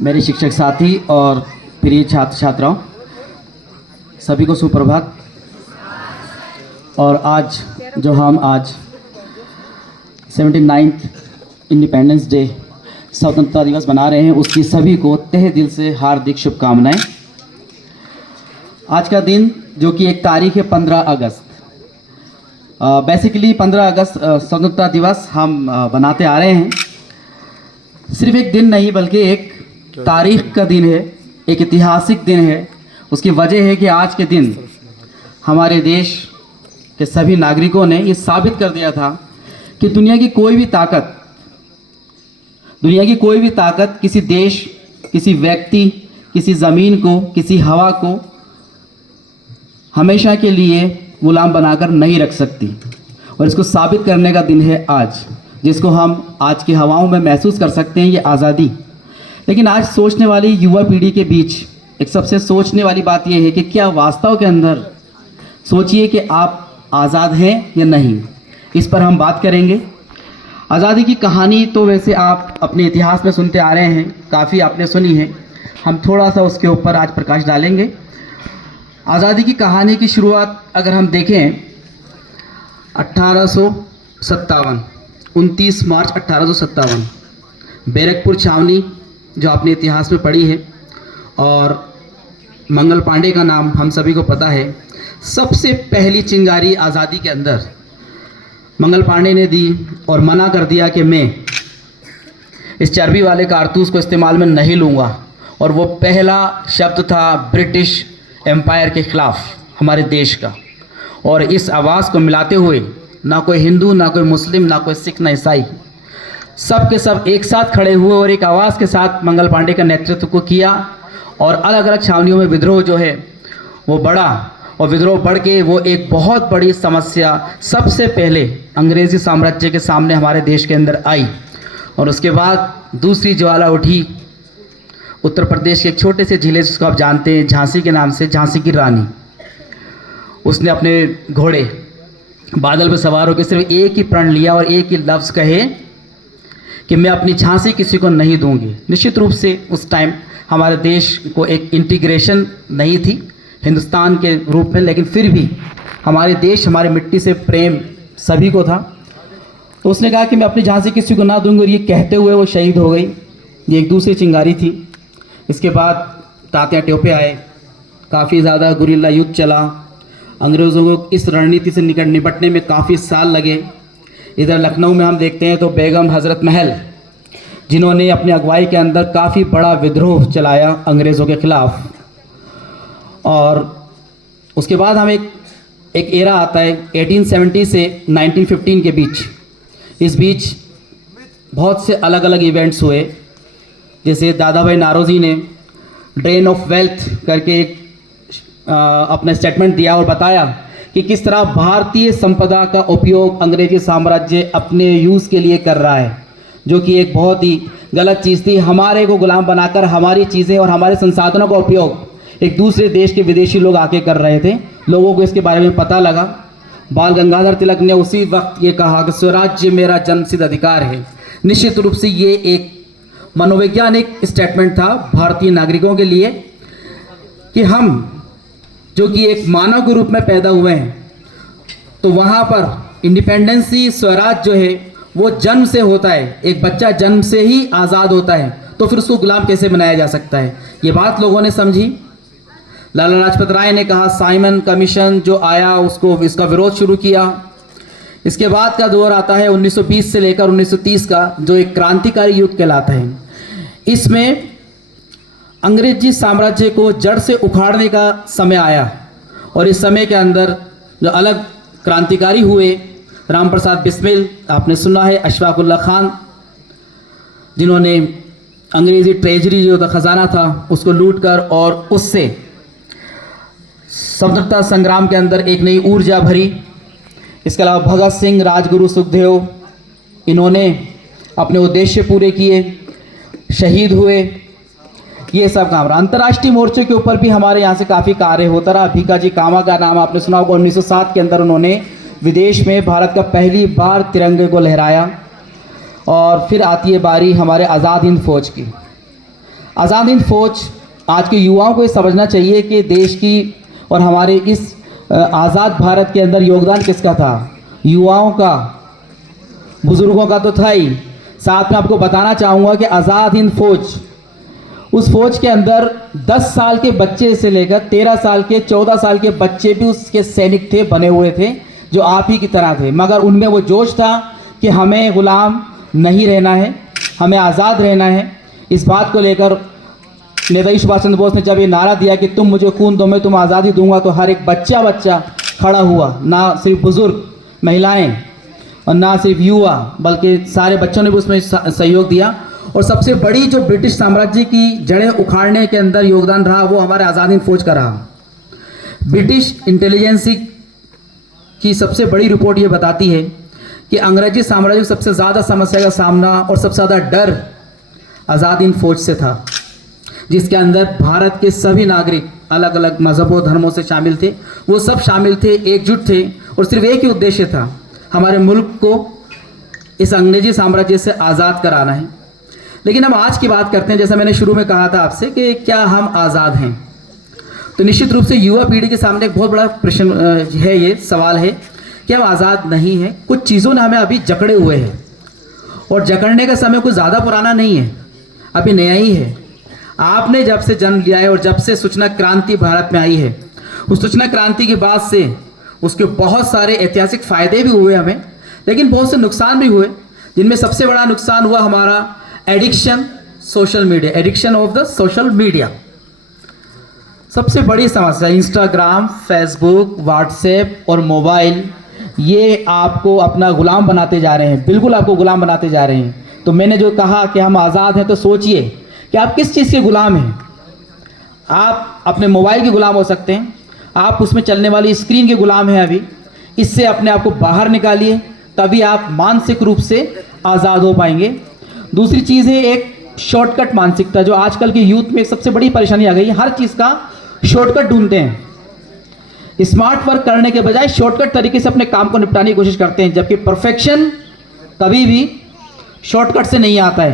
मेरे शिक्षक साथी और प्रिय छात्र छात्राओं, सभी को सुप्रभात। और आज जो हम आज 79th इंडिपेंडेंस डे स्वतंत्रता दिवस मना रहे हैं, उसकी सभी को तहे दिल से हार्दिक शुभकामनाएं। आज का दिन जो कि एक तारीख है 15 अगस्त। बेसिकली 15 अगस्त स्वतंत्रता दिवस हम बनाते आ रहे हैं। सिर्फ एक दिन नहीं बल्कि एक तारीख का दिन है, एक ऐतिहासिक दिन है। उसकी वजह है कि आज के दिन हमारे देश के सभी नागरिकों ने ये साबित कर दिया था कि दुनिया की कोई भी ताकत किसी देश, किसी व्यक्ति, किसी ज़मीन को, किसी हवा को हमेशा के लिए गुलाम बनाकर नहीं रख सकती। और इसको साबित करने का दिन है आज, जिसको हम आज की हवाओं में महसूस कर सकते हैं, ये आज़ादी। लेकिन आज सोचने वाली युवा पीढ़ी के बीच एक सबसे सोचने वाली बात यह है कि क्या वास्तव के अंदर सोचिए कि आप आज़ाद हैं या नहीं। इस पर हम बात करेंगे। आज़ादी की कहानी तो वैसे आप अपने इतिहास में सुनते आ रहे हैं, काफ़ी आपने सुनी है। हम थोड़ा सा उसके ऊपर आज प्रकाश डालेंगे। आज़ादी की कहानी की शुरुआत अगर हम देखें 1857, 29 मार्च 1857, बैरकपुर छावनी जो आपने इतिहास में पढ़ी है, और मंगल पांडे का नाम हम सभी को पता है। सबसे पहली चिंगारी आज़ादी के अंदर मंगल पांडे ने दी और मना कर दिया कि मैं इस चर्बी वाले कारतूस को इस्तेमाल में नहीं लूँगा। और वो पहला शब्द था ब्रिटिश एम्पायर के ख़िलाफ़ हमारे देश का। और इस आवाज़ को मिलाते हुए ना कोई हिंदू, ना कोई मुस्लिम, ना कोई सिख, ना ईसाई, सब के सब एक साथ खड़े हुए और एक आवाज़ के साथ मंगल पांडे का नेतृत्व को किया। और अलग अलग छावनियों में विद्रोह जो है वो बढ़ा, और विद्रोह बढ़ के वो एक बहुत बड़ी समस्या सबसे पहले अंग्रेज़ी साम्राज्य के सामने हमारे देश के अंदर आई। और उसके बाद दूसरी ज्वाला उठी उत्तर प्रदेश के एक छोटे से ज़िले जिसको आप जानते हैं झांसी के नाम से, झांसी की रानी। उसने अपने घोड़े बादल पर सवार होकर सिर्फ एक ही प्रण लिया और एक ही लफ्ज़ कहे कि मैं अपनी झांसी किसी को नहीं दूंगी। निश्चित रूप से उस टाइम हमारे देश को एक इंटीग्रेशन नहीं थी हिंदुस्तान के रूप में, लेकिन फिर भी हमारे देश, हमारे मिट्टी से प्रेम सभी को था। तो उसने कहा कि मैं अपनी झांसी किसी को ना दूंगी, और ये कहते हुए वो शहीद हो गई। ये एक दूसरी चिंगारी थी। इसके बाद तात्या टोपे आए, काफ़ी ज़्यादा गुरिल्ला युद्ध चला। अंग्रेज़ों को इस रणनीति से निपटने में काफ़ी साल लगे। इधर लखनऊ में हम देखते हैं तो बेगम हज़रत महल, जिन्होंने अपनी अगुवाई के अंदर काफ़ी बड़ा विद्रोह चलाया अंग्रेज़ों के ख़िलाफ़। और उसके बाद हम एक एरा आता है 1870 से 1915 के बीच। इस बीच बहुत से अलग अलग इवेंट्स हुए, जैसे दादा भाई नारोजी ने ड्रेन ऑफ वेल्थ करके एक अपना स्टेटमेंट दिया और बताया कि किस तरह भारतीय संपदा का उपयोग अंग्रेजी साम्राज्य अपने यूज़ के लिए कर रहा है, जो कि एक बहुत ही गलत चीज़ थी। हमारे को गुलाम बनाकर हमारी चीज़ें और हमारे संसाधनों का उपयोग एक दूसरे देश के विदेशी लोग आके कर रहे थे। लोगों को इसके बारे में पता लगा। बाल गंगाधर तिलक ने उसी वक्त ये कहा कि स्वराज्य मेरा जन्मसिद्ध अधिकार है। निश्चित रूप से ये एक मनोवैज्ञानिक स्टेटमेंट था भारतीय नागरिकों के लिए कि हम जो कि एक मानव के रूप में पैदा हुए हैं, तो वहाँ पर इंडिपेंडेंसी, स्वराज जो है वो जन्म से होता है। एक बच्चा जन्म से ही आज़ाद होता है, तो फिर उसको गुलाम कैसे बनाया जा सकता है। ये बात लोगों ने समझी। लाला लाजपत राय ने कहा, साइमन कमीशन जो आया उसको इसका विरोध शुरू किया। इसके बाद का दौर आता है 1920 से लेकर 1930 का, जो एक क्रांतिकारी युग कहलाता है। इसमें अंग्रेजी साम्राज्य को जड़ से उखाड़ने का समय आया। और इस समय के अंदर जो अलग क्रांतिकारी हुए, राम प्रसाद बिस्मिल आपने सुना है, अशफाक उल्लाह खान, जिन्होंने अंग्रेज़ी ट्रेजरी जो ख़जाना था उसको लूटकर और उससे स्वतंत्रता संग्राम के अंदर एक नई ऊर्जा भरी। इसके अलावा भगत सिंह, राजगुरु, सुखदेव, इन्होंने अपने उद्देश्य पूरे किए, शहीद हुए। ये सब काम रहा। अंतर्राष्ट्रीय मोर्चे के ऊपर भी हमारे यहाँ से काफ़ी कार्य होता रहा। भीकाजी कामा का नाम आपने सुना होगा। 1907 के अंदर उन्होंने विदेश में भारत का पहली बार तिरंगे को लहराया। और फिर आती है बारी हमारे आज़ाद हिंद फौज की। आज़ाद हिंद फौज, आज के युवाओं को ये समझना चाहिए कि देश की और हमारे इस आज़ाद भारत के अंदर योगदान किसका था? युवाओं का, बुज़ुर्गों का तो था ही। साथ में आपको बताना चाहूँगा कि आज़ाद हिंद फौज, उस फौज के अंदर 10 साल के बच्चे से लेकर 13 साल के 14 साल के बच्चे भी उसके सैनिक थे, बने हुए थे, जो आप ही की तरह थे। मगर उनमें वो जोश था कि हमें गुलाम नहीं रहना है, हमें आज़ाद रहना है। इस बात को लेकर नेताजी सुभाष चंद्र बोस ने जब ये नारा दिया कि तुम मुझे खून दो मैं तुम्हें आज़ादी दूंगा, तो हर एक बच्चा खड़ा हुआ। ना सिर्फ बुज़ुर्ग, महिलाएं और ना सिर्फ युवा, बल्कि सारे बच्चों ने भी उसमें सहयोग दिया। और सबसे बड़ी जो ब्रिटिश साम्राज्य की जड़ें उखाड़ने के अंदर योगदान रहा, वो हमारे आज़ाद हिंद फौज का रहा। ब्रिटिश इंटेलिजेंस की सबसे बड़ी रिपोर्ट ये बताती है कि अंग्रेजी साम्राज्य को सबसे ज़्यादा समस्या का सामना और सबसे ज़्यादा डर आज़ाद हिंद फौज से था, जिसके अंदर भारत के सभी नागरिक अलग अलग मज़हबों धर्मों से शामिल थे। वो सब शामिल थे, एकजुट थे, और सिर्फ एक ही उद्देश्य था, हमारे मुल्क को इस अंग्रेजी साम्राज्य से आज़ाद कराना है। लेकिन हम आज की बात करते हैं, जैसा मैंने शुरू में कहा था आपसे कि क्या हम आज़ाद हैं? तो निश्चित रूप से युवा पीढ़ी के सामने एक बहुत बड़ा प्रश्न है, ये सवाल है कि हम आज़ाद नहीं हैं। कुछ चीज़ों ने हमें अभी जकड़े हुए हैं, और जकड़ने का समय कुछ ज़्यादा पुराना नहीं है, अभी नया ही है। आपने जब से जन्म लिया है और जब से सूचना क्रांति भारत में आई है, उस सूचना क्रांति के बाद से उसके बहुत सारे ऐतिहासिक फ़ायदे भी हुए हमें, लेकिन बहुत से नुकसान भी हुए, जिनमें सबसे बड़ा नुकसान हुआ हमारा addiction, social media, addiction of the social media. सबसे बड़ी समस्या इंस्टाग्राम, फेसबुक, व्हाट्सएप और मोबाइल, ये आपको अपना गुलाम बनाते जा रहे हैं, बिल्कुल आपको गुलाम बनाते जा रहे हैं। तो मैंने जो कहा कि हम आज़ाद हैं, तो सोचिए कि आप किस चीज़ के गुलाम हैं। आप अपने मोबाइल के गुलाम हो सकते हैं, आप उसमें चलने वाली स्क्रीन के गुलाम हैं अभी। इससे अपने आप को बाहर निकालिए, तभी आप मानसिक रूप से आज़ाद हो पाएंगे। दूसरी चीज़ है एक शॉर्टकट मानसिकता, जो आजकल के यूथ में एक सबसे बड़ी परेशानी आ गई है। हर चीज़ का शॉर्टकट ढूंढते हैं, स्मार्ट वर्क करने के बजाय शॉर्टकट तरीके से अपने काम को निपटाने की कोशिश करते हैं, जबकि परफेक्शन कभी भी शॉर्टकट से नहीं आता है।